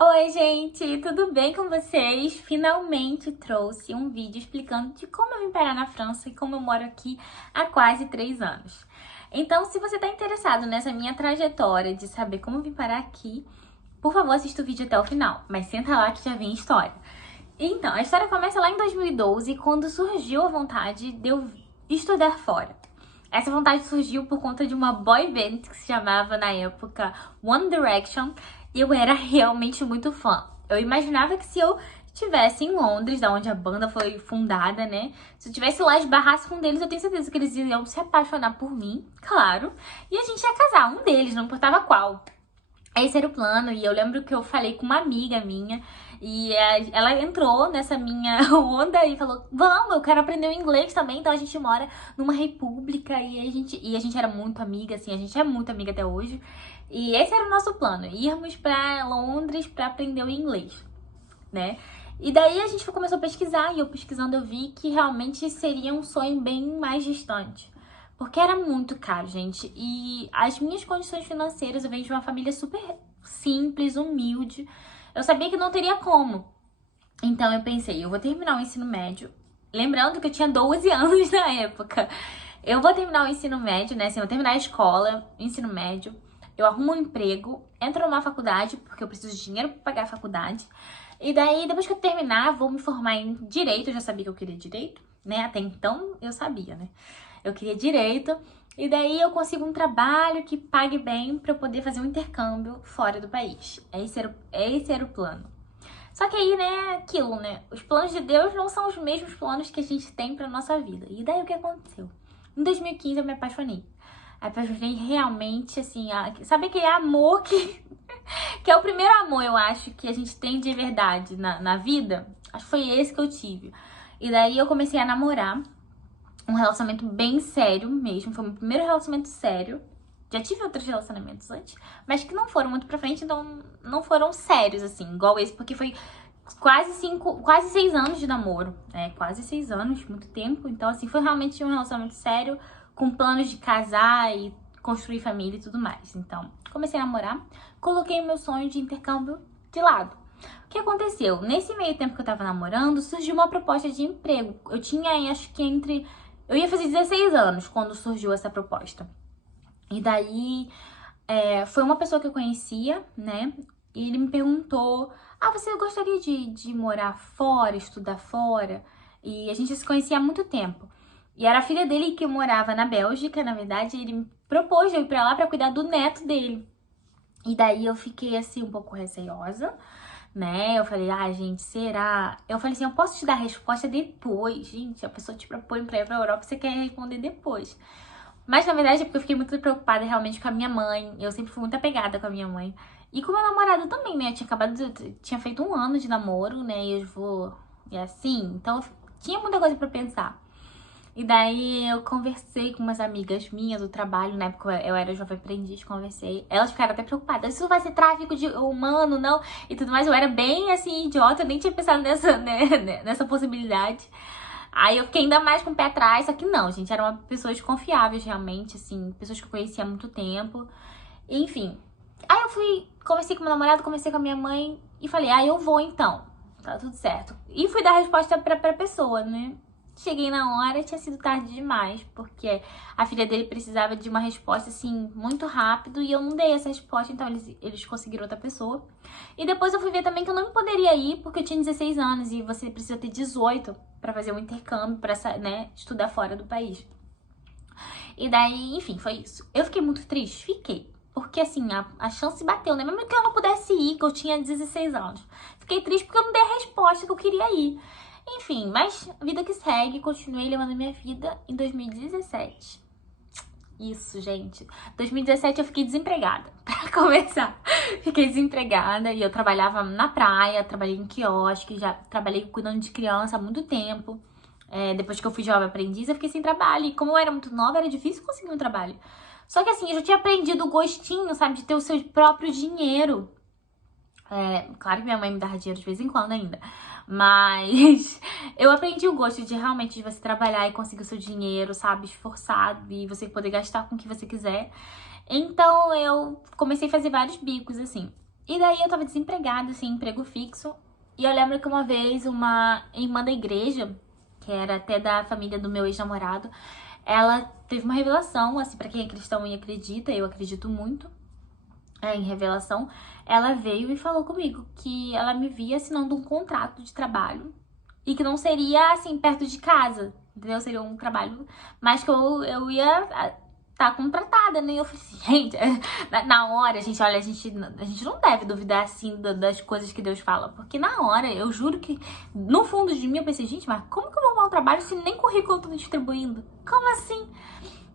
Oi, gente, tudo bem com vocês? Finalmente trouxe um vídeo explicando de como eu vim parar na França e como eu moro aqui há quase 3 anos. Então, se você está interessado nessa minha trajetória de saber como eu vim parar aqui, por favor, assista o vídeo até o final, mas senta lá que já vem a história. Então, a história começa lá em 2012, quando surgiu a vontade de eu estudar fora. Essa vontade surgiu por conta de uma boy band que se chamava, na época, One Direction, e eu era realmente muito fã. Eu imaginava que se eu estivesse em Londres, da onde a banda foi fundada, né? Se eu estivesse lá e esbarrasse com um deles, eu tenho certeza que eles iam se apaixonar por mim, claro. E a gente ia casar, um deles, não importava qual. Esse era o plano, e eu lembro que eu falei com uma amiga minha, e ela entrou nessa minha onda e falou: Vamos, eu quero aprender o inglês também. Então a gente mora numa república e a gente era muito amiga, assim, a gente é muito amiga até hoje. E esse era o nosso plano: irmos pra Londres pra aprender o inglês, né? E daí a gente começou a pesquisar, e eu pesquisando eu vi que realmente seria um sonho bem mais distante. Porque era muito caro, gente. E as minhas condições financeiras, eu venho de uma família super simples, humilde. Eu sabia que não teria como. Então eu pensei, eu vou terminar o ensino médio. Lembrando que eu tinha 12 anos na época. Eu vou terminar o ensino médio, né? Assim, eu vou terminar a escola, ensino médio. Eu arrumo um emprego, entro numa faculdade, porque eu preciso de dinheiro pra pagar a faculdade. E daí, depois que eu terminar, vou me formar em direito. Eu já sabia que eu queria direito, né? Até então eu sabia, né? Eu queria direito. E daí eu consigo um trabalho que pague bem pra eu poder fazer um intercâmbio fora do país. Esse era o plano. Só que aí, né, aquilo, né? Os planos de Deus não são os mesmos planos que a gente tem pra nossa vida. E daí o que aconteceu? Em 2015 eu me apaixonei. Apaixonei realmente, assim, sabe aquele amor que é o primeiro amor, eu acho, que a gente tem de verdade na vida? Acho que foi esse que eu tive. E daí eu comecei a namorar, um relacionamento bem sério mesmo. Foi o meu primeiro relacionamento sério. Já tive outros relacionamentos antes, mas que não foram muito pra frente, então não foram sérios, assim, igual esse, porque foi quase 6 anos de namoro, né? Quase 6 anos, muito tempo. Então, assim, foi realmente um relacionamento sério, com planos de casar e construir família e tudo mais. Então, comecei a namorar, coloquei o meu sonho de intercâmbio de lado. O que aconteceu? Nesse meio tempo que eu tava namorando, surgiu uma proposta de emprego. Eu tinha, acho que entre... Eu ia fazer 16 anos quando surgiu essa proposta. E daí, foi uma pessoa que eu conhecia, né? E ele me perguntou: Ah, você gostaria de morar fora, estudar fora? E a gente se conhecia há muito tempo. E era a filha dele que morava na Bélgica, na verdade, e ele me propôs de eu ir pra lá pra cuidar do neto dele. E daí eu fiquei assim um pouco receosa, né? Eu falei: Ah, gente, será? Eu falei assim: Eu posso te dar a resposta depois. Gente, a pessoa te propõe pra ir pra Europa, você quer responder depois. Mas na verdade é porque eu fiquei muito preocupada realmente com a minha mãe. Eu sempre fui muito apegada com a minha mãe. E com o meu namorado também, né? Eu tinha tinha feito um ano de namoro, né? E eu vou. E assim. Então tinha muita coisa pra pensar. E daí eu conversei com umas amigas minhas do trabalho, na época eu era jovem aprendiz, conversei. Elas ficaram até preocupadas: Isso vai ser tráfico de humano, não? E tudo mais. Eu era bem assim, idiota, eu nem tinha pensado nessa, né, nessa possibilidade. Aí eu fiquei ainda mais com o pé atrás, só que não, gente, eram pessoas confiáveis realmente, assim, pessoas que eu conhecia há muito tempo. Enfim. Aí eu fui, conversei com meu namorado, conversei com a minha mãe e falei: Eu vou então. Tá tudo certo. E fui dar a resposta pra pessoa, né? Cheguei na hora, tinha sido tarde demais, porque a filha dele precisava de uma resposta, assim, muito rápido, e eu não dei essa resposta, então eles conseguiram outra pessoa. E depois eu fui ver também que eu não poderia ir, porque eu tinha 16 anos, e você precisa ter 18 pra fazer um intercâmbio, pra, né, estudar fora do país. E daí, enfim, foi isso. Eu fiquei muito triste? Fiquei. Porque, assim, a chance bateu, né? Mesmo que eu não pudesse ir, que eu tinha 16 anos. Fiquei triste porque eu não dei a resposta que eu queria ir. Enfim, mas vida que segue, continuei levando minha vida em 2017. Isso, gente. 2017 eu fiquei desempregada, pra começar. Fiquei desempregada e eu trabalhava na praia, trabalhei em quiosque, já trabalhei cuidando de criança há muito tempo. Depois que eu fui jovem aprendiz, eu fiquei sem trabalho. E como eu era muito nova, era difícil conseguir um trabalho. Só que assim, eu já tinha aprendido o gostinho, sabe, de ter o seu próprio dinheiro. Claro que minha mãe me dava dinheiro de vez em quando ainda. Mas eu aprendi o gosto de realmente de você trabalhar e conseguir o seu dinheiro, sabe, esforçado, e você poder gastar com o que você quiser. Então eu comecei a fazer vários bicos, assim. E daí eu tava desempregada, assim, emprego fixo. E eu lembro que uma vez uma irmã da igreja, que era até da família do meu ex-namorado, ela teve uma revelação, assim, pra quem é cristão e acredita, eu acredito muito em revelação. Ela veio e falou comigo que ela me via assinando um contrato de trabalho e que não seria, assim, perto de casa, entendeu? Seria um trabalho, mas que eu ia tá contratada, né? E eu falei assim, gente, na hora, gente, olha, a gente não deve duvidar, assim, das coisas que Deus fala, porque na hora, eu juro que, no fundo de mim, eu pensei, gente, mas como que eu vou arrumar um trabalho se nem currículo eu tô distribuindo? Como assim?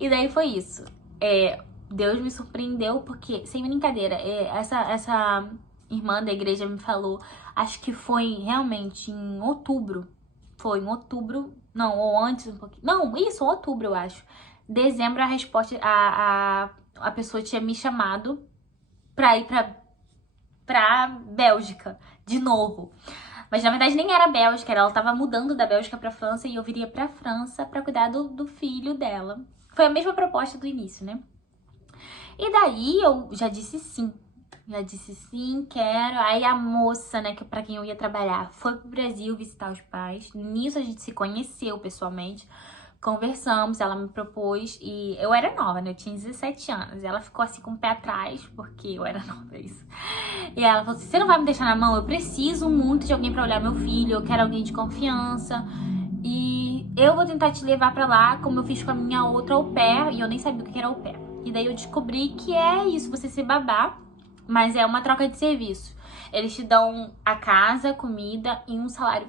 E daí foi isso. Deus me surpreendeu, porque, sem brincadeira, essa irmã da igreja me falou, acho que foi realmente em outubro. Foi em outubro, não, ou antes um pouquinho. Não, isso, outubro, eu acho. Dezembro, a resposta, a pessoa tinha me chamado pra ir pra Bélgica, de novo. Mas na verdade nem era Bélgica, ela tava mudando da Bélgica pra França e eu viria pra França pra cuidar do filho dela. Foi a mesma proposta do início, né? E daí eu já disse sim. Já disse sim, quero. Aí a moça, né, que pra quem eu ia trabalhar, foi pro Brasil visitar os pais. Nisso a gente se conheceu pessoalmente. Conversamos, ela me propôs e eu era nova, né? Eu tinha 17 anos. E ela ficou assim com o pé atrás, porque eu era nova, é isso. E ela falou assim, você não vai me deixar na mão? Eu preciso muito de alguém pra olhar meu filho, eu quero alguém de confiança. E eu vou tentar te levar pra lá, como eu fiz com a minha outra au pair, e eu nem sabia o que era au pair. E daí eu descobri que é isso, você ser babá, mas é uma troca de serviço. Eles te dão a casa, comida e um salário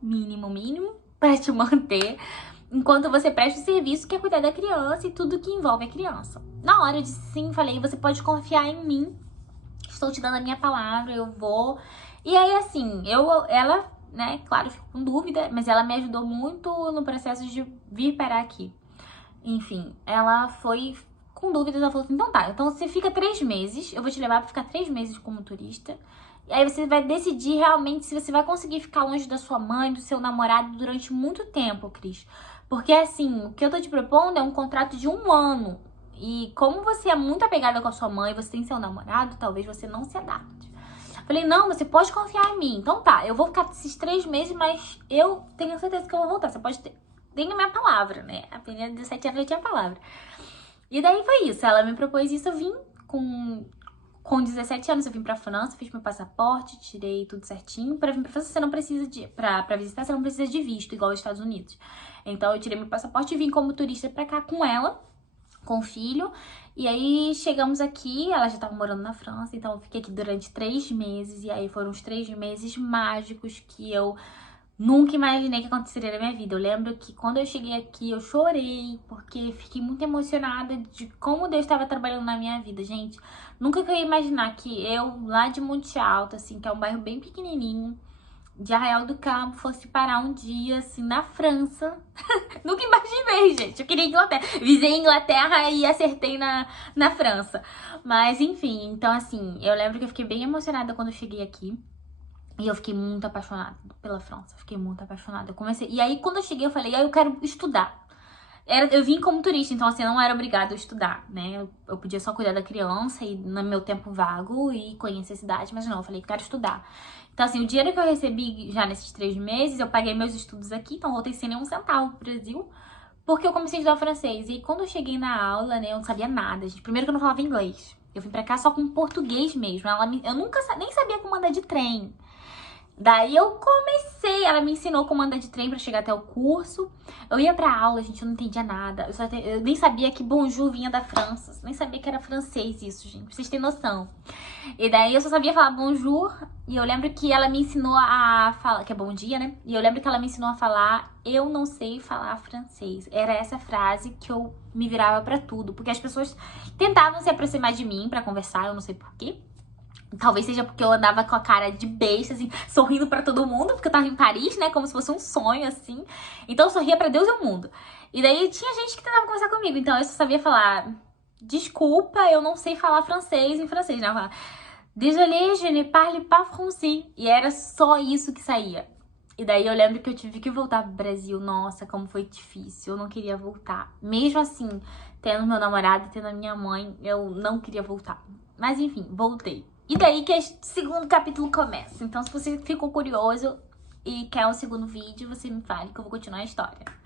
mínimo, pra te manter, enquanto você presta o serviço que é cuidar da criança e tudo que envolve a criança. Na hora eu disse sim, falei, você pode confiar em mim, estou te dando a minha palavra, eu vou. E aí assim, ela, né, claro, fico com dúvida, mas ela me ajudou muito no processo de vir parar aqui. Enfim, ela foi com dúvidas, ela falou assim, então tá, então você fica 3 meses, eu vou te levar pra ficar 3 meses como turista. E aí você vai decidir realmente se você vai conseguir ficar longe da sua mãe, do seu namorado durante muito tempo, Cris. Porque assim, o que eu tô te propondo é um contrato de 1 ano. E como você é muito apegada com a sua mãe, você tem seu namorado, talvez você não se adapte. Falei, não, você pode confiar em mim. Então tá, eu vou ficar esses 3 meses, mas eu tenho certeza que eu vou voltar. Você pode ter... Tem a minha palavra, né? A menina de 17 anos já tinha palavra. E daí foi isso, ela me propôs isso, eu vim com 17 anos, eu vim pra França, fiz meu passaporte, tirei tudo certinho. Pra vir pra França, você não precisa de... Pra visitar, você não precisa de visto, igual aos Estados Unidos. Então eu tirei meu passaporte e vim como turista pra cá com ela, com o filho. E aí chegamos aqui, ela já tava morando na França, então eu fiquei aqui durante 3 meses. E aí foram os 3 meses mágicos que eu nunca imaginei que aconteceria na minha vida. Eu lembro que quando eu cheguei aqui, eu chorei, porque fiquei muito emocionada de como Deus estava trabalhando na minha vida, gente. Nunca que eu ia imaginar que eu, lá de Monte Alto, assim, que é um bairro bem pequenininho, de Arraial do Cabo, fosse parar um dia, assim, na França. Nunca imaginei, gente. Eu queria Inglaterra. Visei Inglaterra e acertei na França. Mas, enfim, então, assim, eu lembro que eu fiquei bem emocionada quando eu cheguei aqui. E eu fiquei muito apaixonada pela França, fiquei muito apaixonada. Eu comecei... E aí, quando eu cheguei, eu falei, eu quero estudar. Eu vim como turista, então assim, eu não era obrigada a estudar, né? Eu podia só cuidar da criança e no meu tempo vago e conhecer a cidade, mas não, eu falei, quero estudar. Então assim, o dinheiro que eu recebi já nesses 3 meses, eu paguei meus estudos aqui, então eu voltei sem nenhum centavo pro Brasil, porque eu comecei a estudar francês. E quando eu cheguei na aula, né, eu não sabia nada, gente. Primeiro que eu não falava inglês. Eu vim pra cá só com português mesmo. Eu nunca nem sabia como andar de trem. Daí eu comecei, ela me ensinou como andar de trem pra chegar até o curso. Eu ia pra aula, gente, eu não entendia nada. Eu nem sabia que bonjour vinha da França. Nem sabia que era francês isso, gente, pra vocês terem noção. E daí eu só sabia falar bonjour. E eu lembro que ela me ensinou a falar, que é bom dia, né? E eu lembro que ela me ensinou a falar, eu não sei falar francês. Era essa frase que eu me virava pra tudo. Porque as pessoas tentavam se aproximar de mim pra conversar, eu não sei porquê. Talvez seja porque eu andava com a cara de besta, assim, sorrindo pra todo mundo, porque eu tava em Paris, né, como se fosse um sonho, assim. Então eu sorria pra Deus e o mundo. E daí tinha gente que tentava conversar comigo, então eu só sabia falar, desculpa, eu não sei falar francês em francês, né? Eu falava, désolé, je ne parle pas français. E era só isso que saía. E daí eu lembro que eu tive que voltar pro Brasil. Nossa, como foi difícil, eu não queria voltar. Mesmo assim, tendo meu namorado e tendo a minha mãe, eu não queria voltar. Mas enfim, voltei. E daí que o segundo capítulo começa. Então, se você ficou curioso e quer o segundo vídeo, você me fale que eu vou continuar a história.